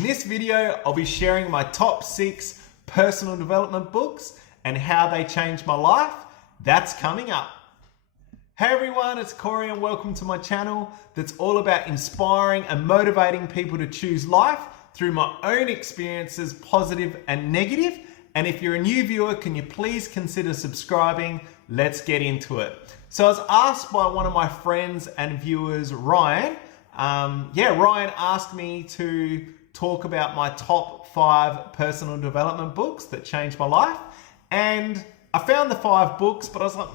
In this video, I'll be sharing my top 6 personal development books and how they changed my life. That's coming up. Hey everyone, it's Corey and welcome to my channel that's all about inspiring and motivating people to choose life through my own experiences, positive and negative. And if you're a new viewer, can you please consider subscribing? Let's get into it. So I was asked by one of my friends and viewers, Ryan. Ryan asked me to talk about my top 5 personal development books that changed my life. And I found the 5 books, but I was like,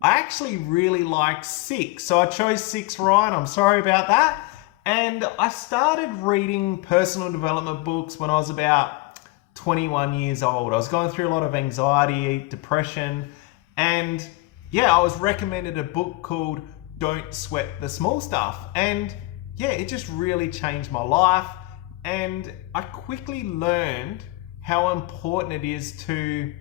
I actually really like 6. So I chose 6, Ryan. I'm sorry about that. And I started reading personal development books when I was about 21 years old. I was going through a lot of anxiety, depression, and I was recommended a book called Don't Sweat the Small Stuff. And it just really changed my life. And I quickly learned how important it is to,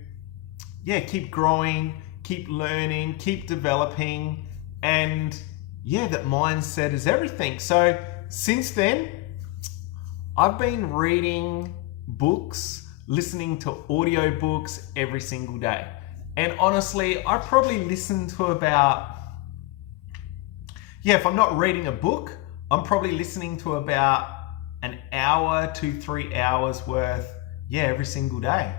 keep growing, keep learning, keep developing, and that mindset is everything. So since then, I've been reading books, listening to audiobooks every single day. And honestly, I probably listen to about, if I'm not reading a book, I'm probably listening to about an hour to 3 hours worth, every single day,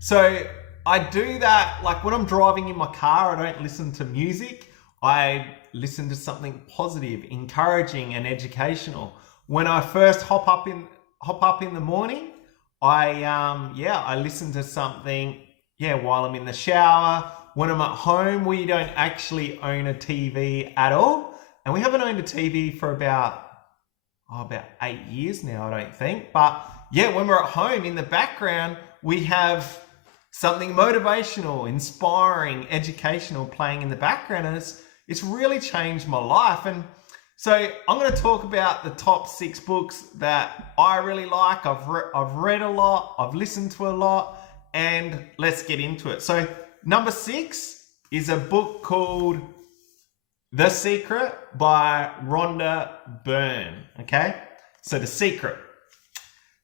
So I do that, like when I'm driving in my car, I don't listen to music. I listen to something positive, encouraging and educational. When I first hop up in the morning, I listen to something, while I'm in the shower. When I'm at home, we don't actually own a TV at all. And we haven't owned a TV for about 8 years now, I don't think. But when we're at home, in the background, we have something motivational, inspiring, educational playing in the background. And it's really changed my life. And so I'm going to talk about the top 6 books that I really like. I've read a lot, I've listened to a lot, and let's get into it. So number 6 is a book called The Secret by Rhonda Byrne. Okay, so The Secret.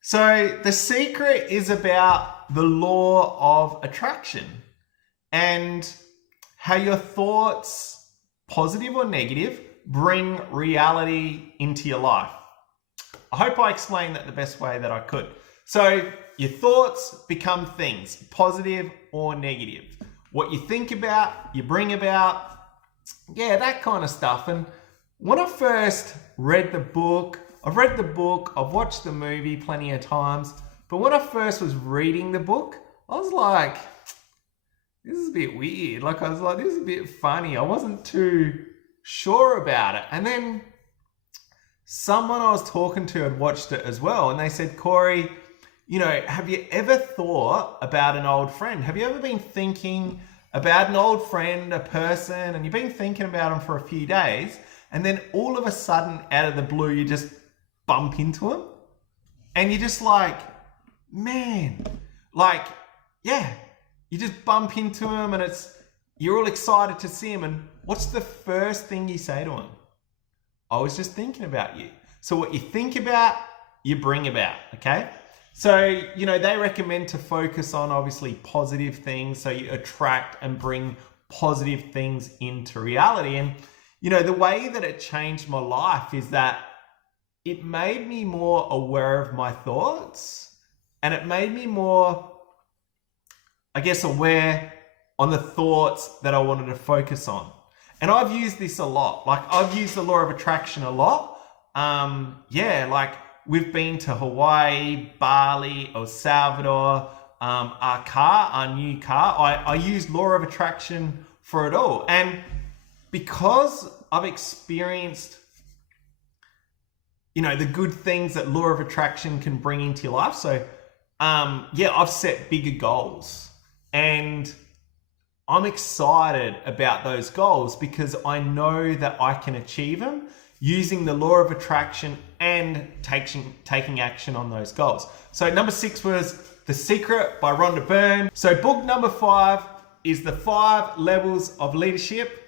So The Secret is about the law of attraction and how your thoughts, positive or negative, bring reality into your life. I hope I explained that the best way that I could. So your thoughts become things, positive or negative. What you think about, you bring about, that kind of stuff. And when I first read the book, I've watched the movie plenty of times, but when I first was reading the book, I was like, this is a bit weird. This is a bit funny. I wasn't too sure about it. And then someone I was talking to had watched it as well, and they said, Corey, have you ever thought about an old friend? Have you ever been thinking about an old friend, a person, and you've been thinking about them for a few days, and then all of a sudden, out of the blue, you just bump into them, and you're just like, man, you just bump into them, and you're all excited to see them, and what's the first thing you say to them? I was just thinking about you. So what you think about, you bring about, okay? So, they recommend to focus on obviously positive things, so you attract and bring positive things into reality. And, the way that it changed my life is that it made me more aware of my thoughts, and it made me more, aware on the thoughts that I wanted to focus on. And I've used this a lot. I've used the law of attraction a lot. We've been to Hawaii, Bali, El Salvador, our new car. I use law of attraction for it all. And because I've experienced, the good things that law of attraction can bring into your life. So, I've set bigger goals, and I'm excited about those goals because I know that I can achieve them using the law of attraction and taking action on those goals. So number 6 was The Secret by Rhonda Byrne. So book number 5 is The 5 Levels of Leadership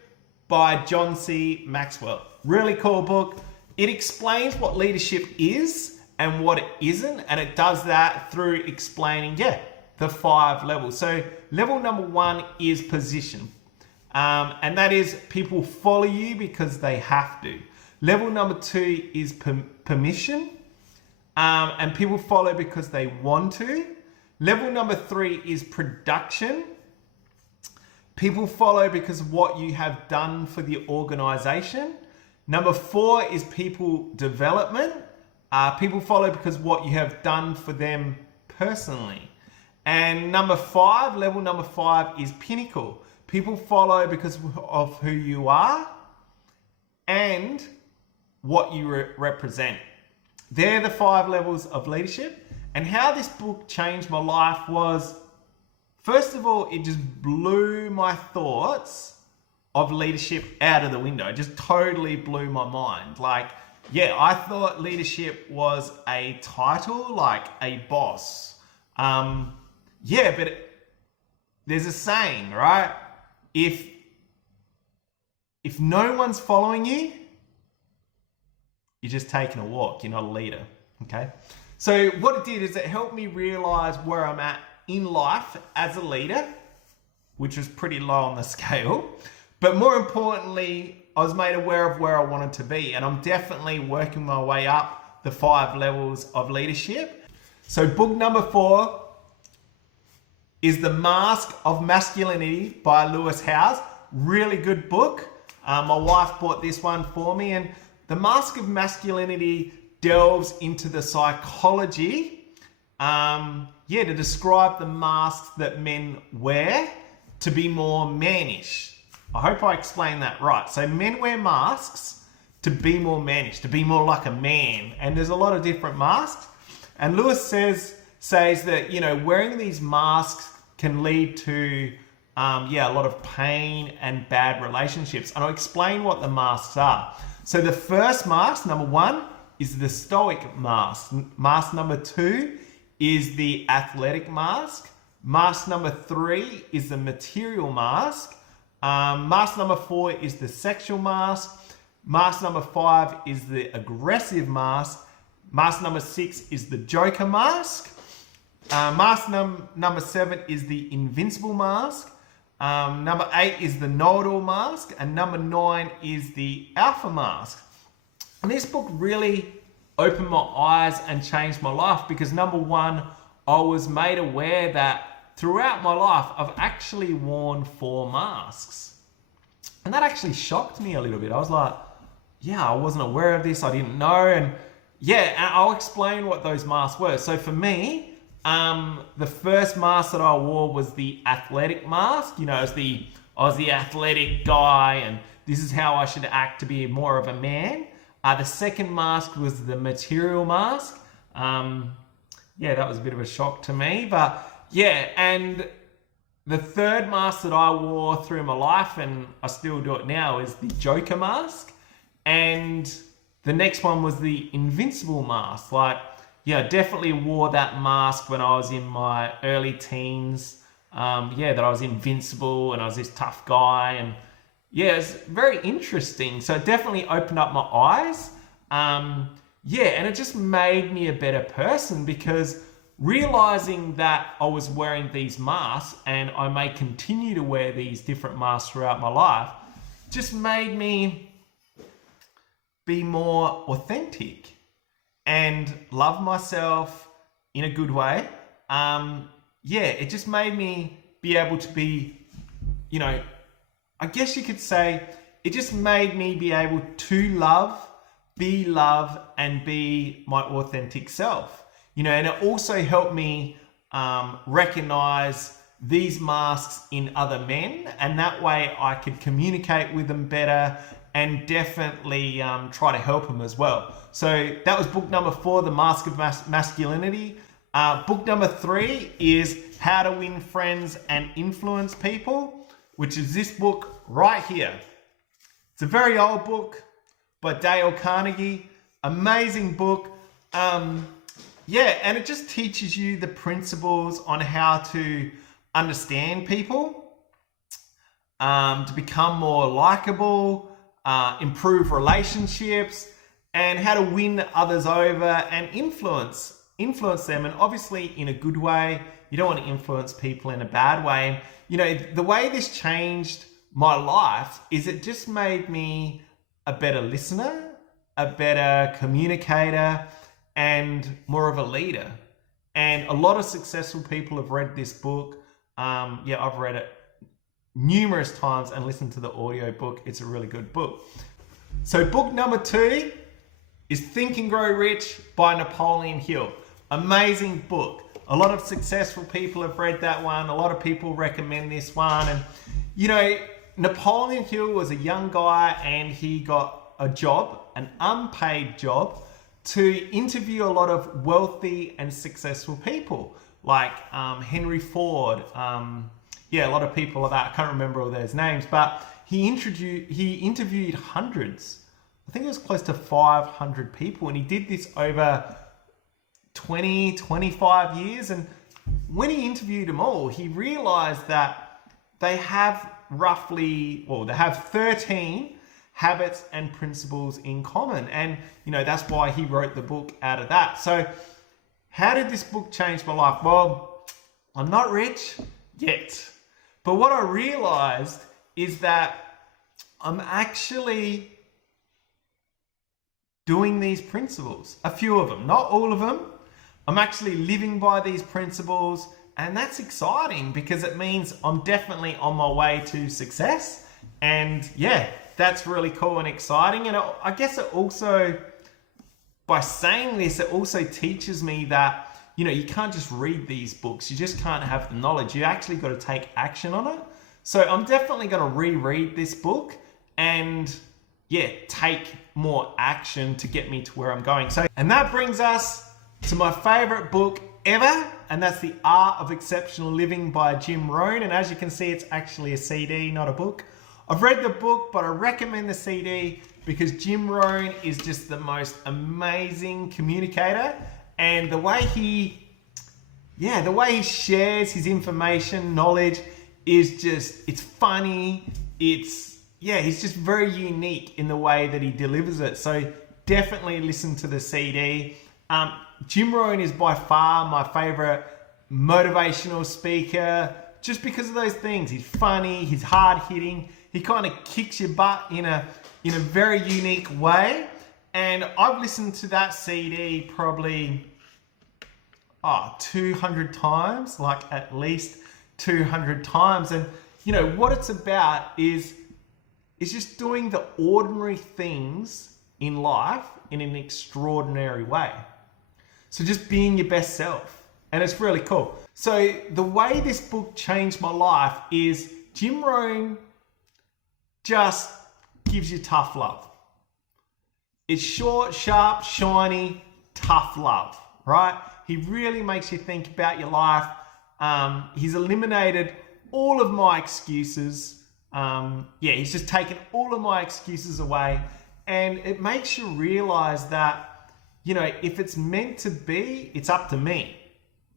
by John C. Maxwell. Really cool book. it explains what leadership is and what it isn't, and it does that through explaining, the 5 levels. So level number 1 is position. And that is people follow you because they have to. Level number 2 is permission. And people follow because they want to. Level number 3 is production. People follow because of what you have done for the organization. Number 4 is people development. People follow because of what you have done for them personally. And number 5, level number 5 is pinnacle. People follow because of who you are and what you represent. They're the 5 levels of leadership. And how this book changed my life was, first of all, it just blew my thoughts of leadership out of the window. It just totally blew my mind. Like, I thought leadership was a title, like a boss. But there's a saying, right? If no one's following you, you're just taking a walk. You're not a leader, okay? So what it did is it helped me realize where I'm at in life as a leader, which was pretty low on the scale. But more importantly, I was made aware of where I wanted to be, and I'm definitely working my way up the 5 levels of leadership. So book number 4 is The Mask of Masculinity by Lewis Howes. Really good book. My wife bought this one for me, and The Mask of Masculinity delves into the psychology, to describe the masks that men wear to be more mannish. I hope I explained that right. So men wear masks to be more mannish, to be more like a man. And there's a lot of different masks. And Lewis says that, wearing these masks can lead to, a lot of pain and bad relationships. And I'll explain what the masks are. So the first mask, number 1, is the stoic mask. Mask number 2 is the athletic mask. Mask number 3 is the material mask. Mask number 4 is the sexual mask. Mask number 5 is the aggressive mask. Mask number 6 is the joker mask. Mask number 7 is the invincible mask. Number 8 is the know-it-all mask. And number 9 is the alpha mask. And this book really opened my eyes and changed my life because number 1, I was made aware that throughout my life, I've actually worn 4 masks. And that actually shocked me a little bit. I was like, I wasn't aware of this. I didn't know. And I'll explain what those masks were. So for me, the first mask that I wore was the athletic mask. I was the athletic guy and this is how I should act to be more of a man. The second mask was the material mask. That was a bit of a shock to me, but and the third mask that I wore through my life, and I still do it now, is the joker mask. And the next one was the invincible mask. I definitely wore that mask when I was in my early teens. That I was invincible and I was this tough guy. And it's very interesting. So it definitely opened up my eyes. And it just made me a better person because realizing that I was wearing these masks and I may continue to wear these different masks throughout my life just made me be more authentic and love myself in a good way. It just made me be able to be, I guess you could say it just made me be able to love, be love, and be my authentic self. And it also helped me recognize these masks in other men, and that way I could communicate with them better and definitely try to help them as well. So that was book number 4, The Mask of Masculinity. Book number 3 is How to Win Friends and Influence People, which is this book right here. It's a very old book by Dale Carnegie. Amazing book. And it just teaches you the principles on how to understand people, to become more likable, improve relationships, and how to win others over and influence them, and obviously in a good way. You don't want to influence people in a bad way. And, you know, the way this changed my life is it just made me a better listener, a better communicator, and more of a leader. And a lot of successful people have read this book. Yeah, I've read it numerous times and listened to the audio book. It's a really good book. So book number 2 is Think and Grow Rich by Napoleon Hill. Amazing book. A lot of successful people have read that one. A lot of people recommend this one. And, you know, Napoleon Hill was a young guy and he got a job, an unpaid job, to interview a lot of wealthy and successful people like Henry Ford. Yeah, a lot of people like that. I can't remember all those names, but he interviewed hundreds. I think it was close to 500 people, and he did this over 20, 25 years. And when he interviewed them all, he realized that they have they have 13 habits and principles in common. And, you know, that's why he wrote the book out of that. So how did this book change my life? Well, I'm not rich yet. But what I realized is that I'm actually doing these principles, a few of them, not all of them. I'm actually living by these principles, and that's exciting because it means I'm definitely on my way to success. And yeah, that's really cool and exciting. And I guess it also, by saying this, it also teaches me that, you know, you can't just read these books. You just can't have the knowledge. You actually got to take action on it. So I'm definitely going to reread this book and, yeah, take more action to get me to where I'm going. So, and that brings us to my favorite book ever, and that's The Art of Exceptional Living by Jim Rohn. And as you can see, it's actually a CD, not a book. I've read the book, but I recommend the CD because Jim Rohn is just the most amazing communicator. And the way he shares his information, knowledge, is just, it's funny. He's just very unique in the way that he delivers it. So definitely listen to the CD. Jim Rohn is by far my favorite motivational speaker just because of those things. He's funny, he's hard hitting, he kind of kicks your butt in a very unique way. And I've listened to that CD probably 200 times, like at least 200 times. And you know what it's about is just doing the ordinary things in life in an extraordinary way. So just being your best self. And it's really cool. So the way this book changed my life is Jim Rohn just gives you tough love. It's short, sharp, shiny, tough love, right? He really makes you think about your life. He's eliminated all of my excuses. He's just taken all of my excuses away. And it makes you realize that, you know, if it's meant to be, it's up to me.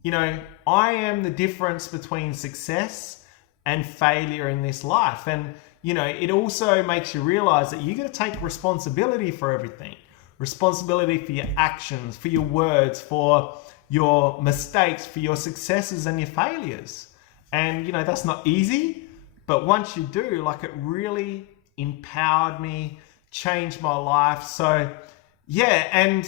You know, I am the difference between success and failure in this life. And, you know, it also makes you realize that you got to take responsibility for everything. Responsibility for your actions, for your words, for your mistakes, for your successes and your failures. And, you know, that's not easy, but once you do, like, it really empowered me, changed my life. So, yeah, and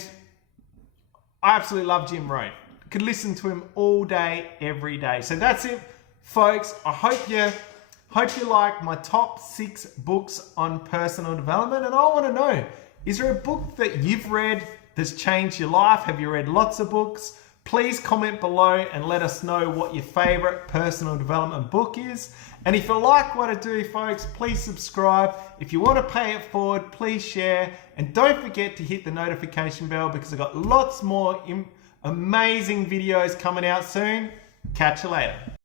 I absolutely love Jim Rohn. I could listen to him all day, every day. So that's it, folks. I hope you like my top 6 books on personal development. And I want to know, is there a book that you've read that's changed your life? Have you read lots of books? Please comment below and let us know what your favorite personal development book is. And if you like what I do, folks, please subscribe. If you want to pay it forward, please share. And don't forget to hit the notification bell because I've got lots more amazing videos coming out soon. Catch you later.